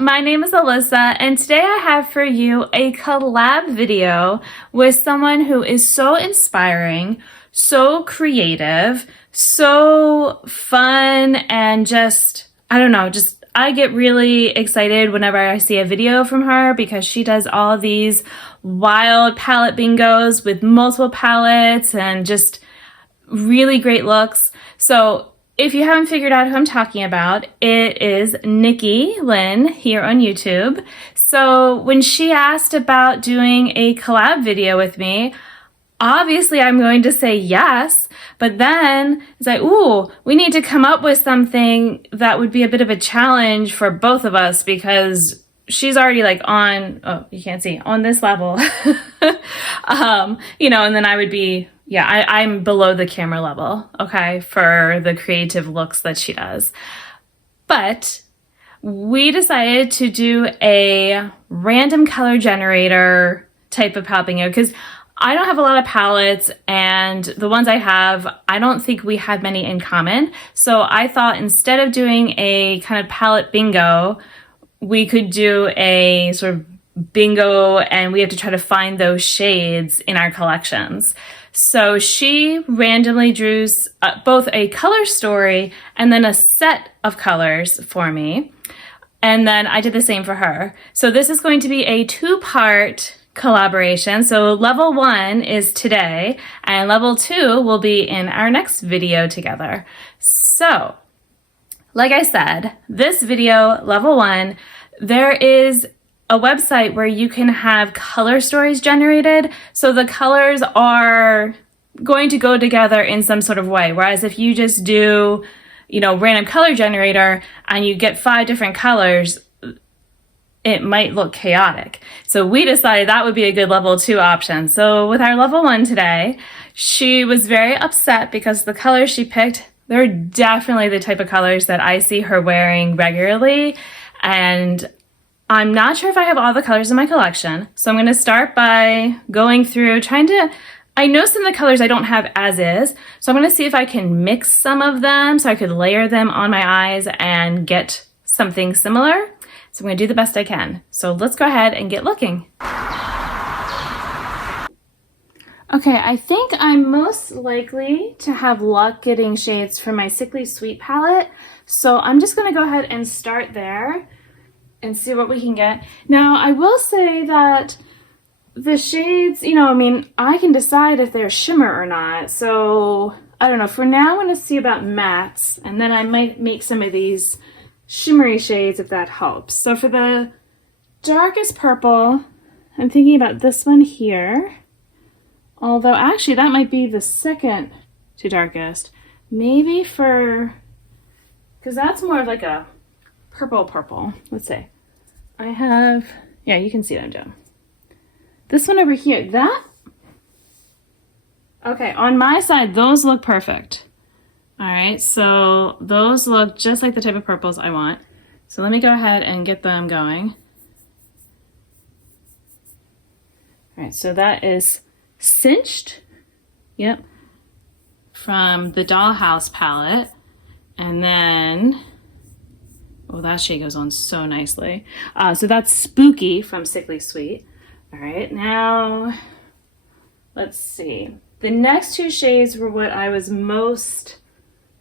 my name is Alyssa, and today I have for you a collab video with someone who is so inspiring, so creative, so fun, and just, I don't know, I get really excited whenever I see a video from her because she does all these wild palette bingos with multiple palettes and just really great looks. So if you haven't figured out who I'm talking about, it is Nikki Lynn here on YouTube. So when she asked about doing a collab video with me, obviously I'm going to say yes, but then it's like, ooh, we need to come up with something that would be a bit of a challenge for both of us because she's already like on, oh, you can't see, on this level. And then I would be, I'm below the camera level, okay, for the creative looks that she does. But we decided to do a random color generator type of palette bingo because I don't have a lot of palettes, and the ones I have, I don't think we had many in common. So I thought instead of doing a kind of palette bingo, we could do a sort of bingo and we have to try to find those shades in our collections. So she randomly drew both a color story and then a set of colors for me. And then I did the same for her. So this is going to be a two-part collaboration. So level 1 is today and level 2 will be in our next video together. So like I said, this video, level 1, there is a website where you can have color stories generated. So the colors are going to go together in some sort of way. Whereas if you just do, random color generator and you get 5 different colors, it might look chaotic. So we decided that would be a good level 2 option. So with our level 1 today, she was very upset because the colors she picked, they're definitely the type of colors that I see her wearing regularly. And I'm not sure if I have all the colors in my collection. So I'm going to start by going through I know some of the colors I don't have as is. So I'm going to see if I can mix some of them so I could layer them on my eyes and get something similar. So I'm going to do the best I can. So let's go ahead and get looking. Okay, I think I'm most likely to have luck getting shades from my Sickly Sweet palette. So I'm just going to go ahead and start there and see what we can get. Now, I will say that the shades, I can decide if they're shimmer or not. So I don't know. For now, I'm going to see about mattes, and then I might make some of these shimmery shades if that helps. So for the darkest purple, I'm thinking about this one here. Although actually that might be the second to darkest. Maybe because that's more of like a purple. Let's see. I have, you can see what I'm doing. This one over here, okay, on my side, those look perfect. All right, so those look just like the type of purples I want. So let me go ahead and get them going. All right, so that is Cinched, yep, from the Dollhouse palette. And then, oh, that shade goes on so nicely. So that's Spooky from Sickly Sweet. All right, now, let's see. The next 2 shades were what I was most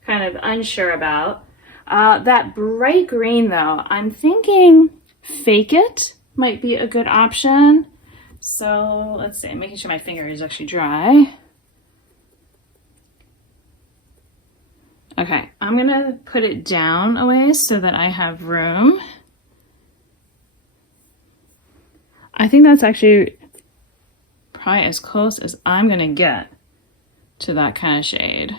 kind of unsure about. That bright green though, I'm thinking Fake It might be a good option. So let's see, making sure my finger is actually dry. Okay, I'm gonna put it down a ways so that I have room. I think that's actually probably as close as I'm gonna get to that kind of shade.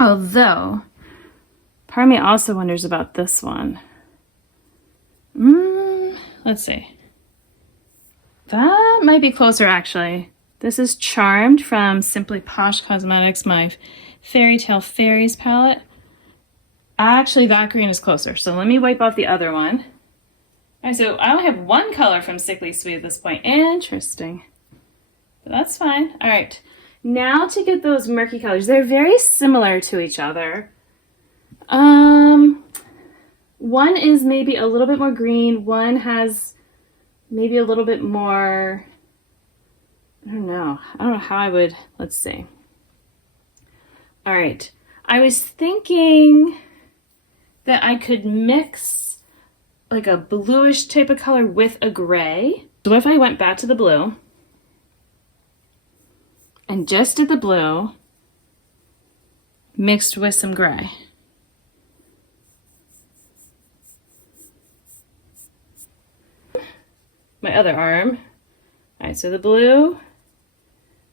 Although, part of me also wonders about this one. Let's see. That might be closer actually. This is Charmed from Simply Posh Cosmetics, my Fairy Tale Fairies palette. Actually, that green is closer. So let me wipe off the other one. All right, so I only have 1 color from Sickly Sweet at this point. Interesting. But that's fine. All right. Now to get those murky colors. They're very similar to each other. One is maybe a little bit more green. One has maybe a little bit more, I don't know how I would, let's see. All right, I was thinking that I could mix like a bluish type of color with a gray. So what if I went back to the blue and just did the blue mixed with some gray? My other arm. All right, so the blue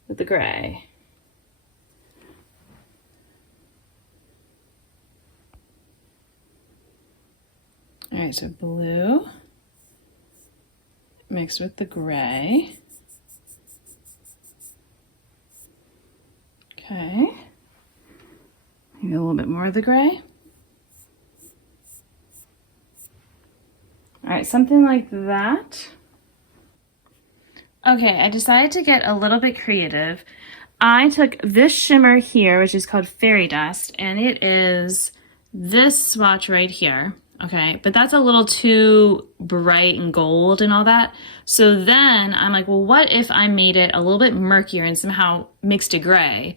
with the gray. All right, so blue mixed with the gray. Okay. Maybe a little bit more of the gray. All right, something like that. Okay, I decided to get a little bit creative. I took this shimmer here, which is called Fairy Dust, and it is this swatch right here. Okay, but that's a little too bright and gold and all that. So then I'm like, well, what if I made it a little bit murkier and somehow mixed a gray?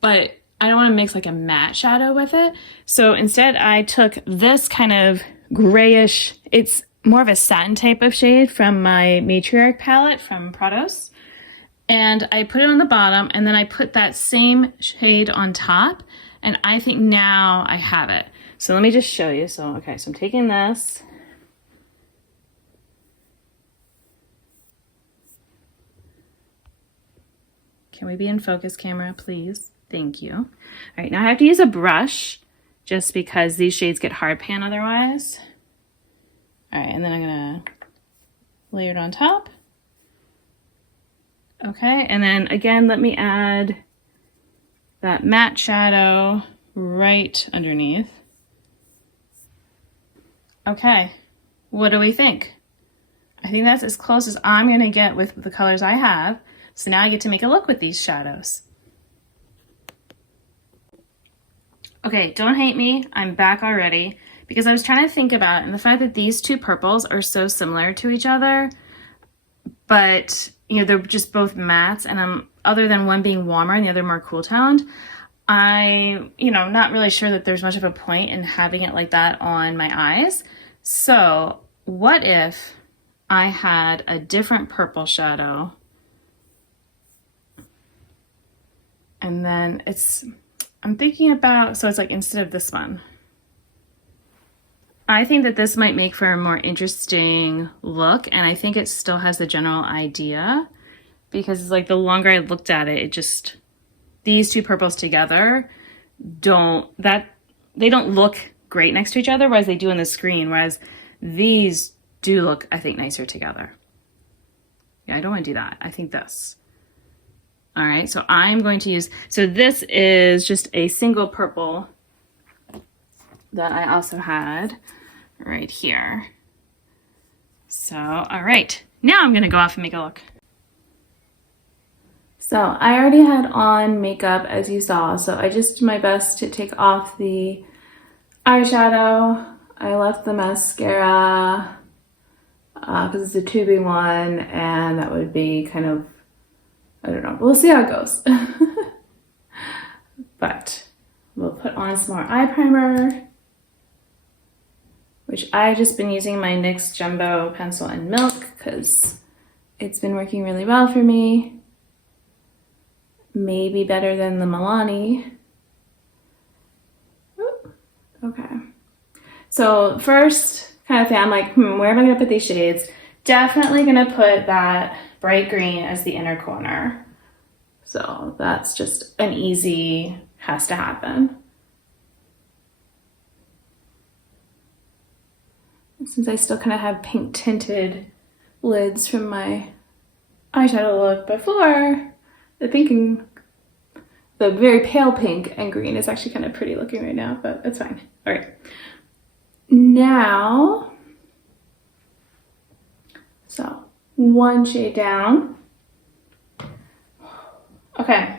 But I don't want to mix like a matte shadow with it. So instead I took this kind of grayish, it's more of a satin type of shade from my Matriarch palette from Prados. And I put it on the bottom and then I put that same shade on top. And I think now I have it. So let me just show you. So, okay, so I'm taking this. Can we be in focus, camera, please? Thank you. All right, now I have to use a brush just because these shades get hard pan otherwise. All right, and then I'm gonna layer it on top. Okay, and then again, let me add that matte shadow right underneath. Okay, what do we think? I think that's as close as I'm gonna get with the colors I have. So now I get to make a look with these shadows. Okay, don't hate me, I'm back already, because I was trying to think about it, and the fact that these two purples are so similar to each other, but you know, they're just both mattes, and other than one being warmer and the other more cool toned, not really sure that there's much of a point in having it like that on my eyes. So what if I had a different purple shadow, and then I'm thinking about, so it's like instead of this one, I think that this might make for a more interesting look, and I think it still has the general idea, because it's like the longer I looked at it, these two purples together they don't look great next to each other, whereas they do on the screen, whereas these do look, I think, nicer together. Yeah, I don't want to do that. I think this. All right, so I'm going to use, so this is just a single purple that I also had right here. So, all right, now I'm gonna go off and make a look. So I already had on makeup, as you saw, so I just did my best to take off the eyeshadow. I left the mascara because it's a tubing one, and that would be kind of, I don't know, we'll see how it goes. But we'll put on some more eye primer, which I've just been using my NYX Jumbo Pencil in Milk because it's been working really well for me. Maybe better than the Milani. Okay. So first kind of thing, I'm like, where am I gonna put these shades? Definitely gonna put that bright green as the inner corner. So that's just an easy, has to happen. Since I still kind of have pink tinted lids from my eyeshadow look before, the pink and the very pale pink and green is actually kind of pretty looking right now, but it's fine. All right. Now, so one shade down. Okay.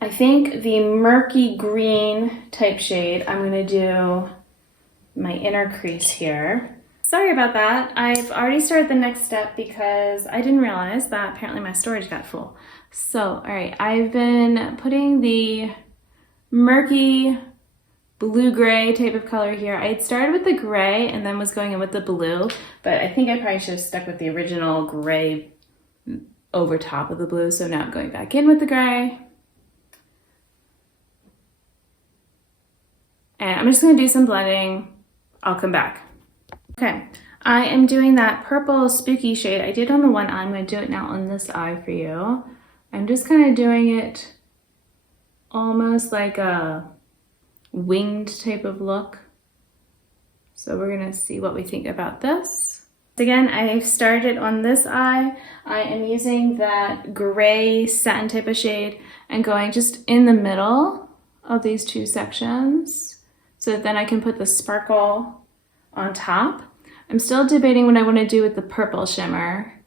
I think the murky green type shade I'm gonna do my inner crease here. Sorry about that. I've already started the next step because I didn't realize that apparently my storage got full. So, all right, I've been putting the murky blue-gray type of color here. I had started with the gray and then was going in with the blue, but I think I probably should have stuck with the original gray over top of the blue. So now I'm going back in with the gray. And I'm just gonna do some blending. I'll come back. Okay, I am doing that purple spooky shade. I did on the one eye. I'm gonna do it now on this eye for you. I'm just kind of doing it almost like a winged type of look. So we're gonna see what we think about this. Again, I've started on this eye. I am using that gray satin type of shade and going just in the middle of these two sections so that then I can put the sparkle on top. I'm still debating what I want to do with the purple shimmer.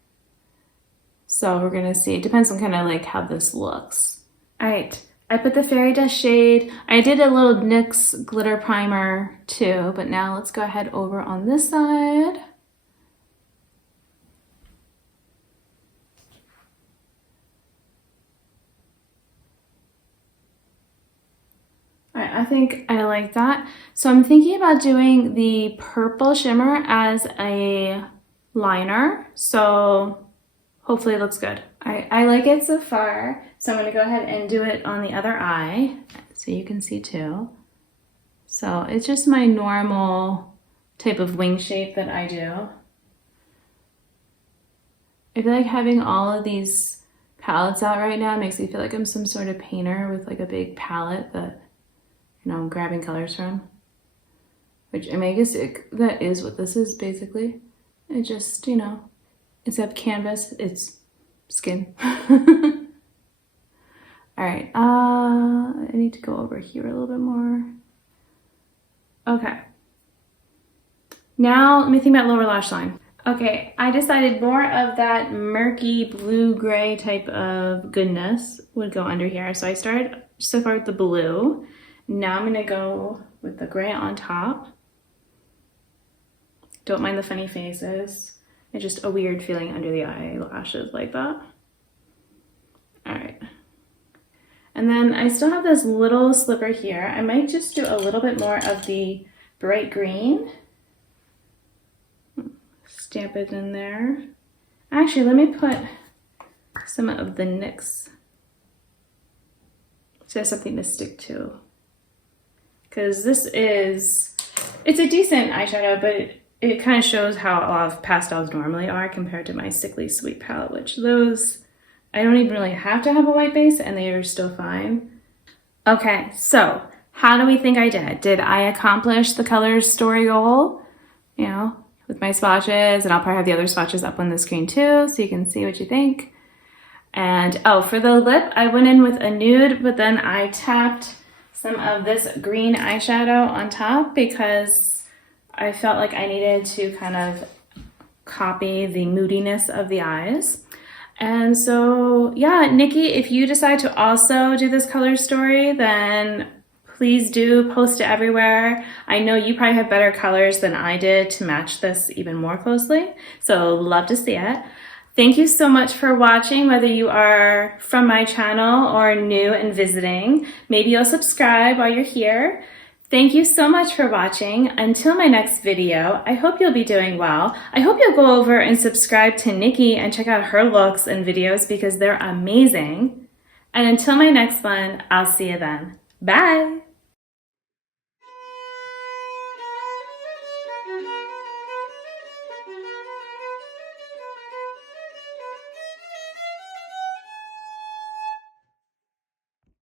So we're gonna see. It depends on kind of like how this looks. All right, I put the fairy dust shade. I did a little NYX glitter primer too, but now let's go ahead over on this side. All right, I think I like that. So I'm thinking about doing the purple shimmer as a liner. So hopefully it looks good. I like it so far. So I'm gonna go ahead and do it on the other eye so you can see too. So it's just my normal type of wing shape that I do. I feel like having all of these palettes out right now makes me feel like I'm some sort of painter with like a big palette that, you know, I'm grabbing colors from. Which, I mean, I guess that is what this is basically. It just, you know, instead of canvas, it's skin. All right, I need to go over here a little bit more. Okay. Now, let me think about lower lash line. Okay, I decided more of that murky blue-gray type of goodness would go under here. So I started so far with the blue. Now I'm gonna go with the gray on top. Don't mind the funny faces. It's just a weird feeling under the eyelashes like that. All right. And then I still have this little sliver here. I might just do a little bit more of the bright green. Stamp it in there. Actually, let me put some of the NYX so there's something to stick to. Because it's a decent eyeshadow, but it kind of shows how a lot of pastels normally are compared to my Sickly Sweet palette, which those, I don't even really have to have a white base and they are still fine. Okay, so how do we think I did? Did I accomplish the color story goal? You know, with my swatches, and I'll probably have the other swatches up on the screen too, so you can see what you think. And oh, for the lip, I went in with a nude, but then I tapped some of this green eyeshadow on top because I felt like I needed to kind of copy the moodiness of the eyes. And so, yeah, Nikki, if you decide to also do this color story, then please do post it everywhere. I know you probably have better colors than I did to match this even more closely. So love to see it. Thank you so much for watching, whether you are from my channel or new and visiting. Maybe you'll subscribe while you're here. Thank you so much for watching. Until my next video, I hope you'll be doing well. I hope you'll go over and subscribe to Nikki and check out her looks and videos because they're amazing. And until my next one, I'll see you then. Bye!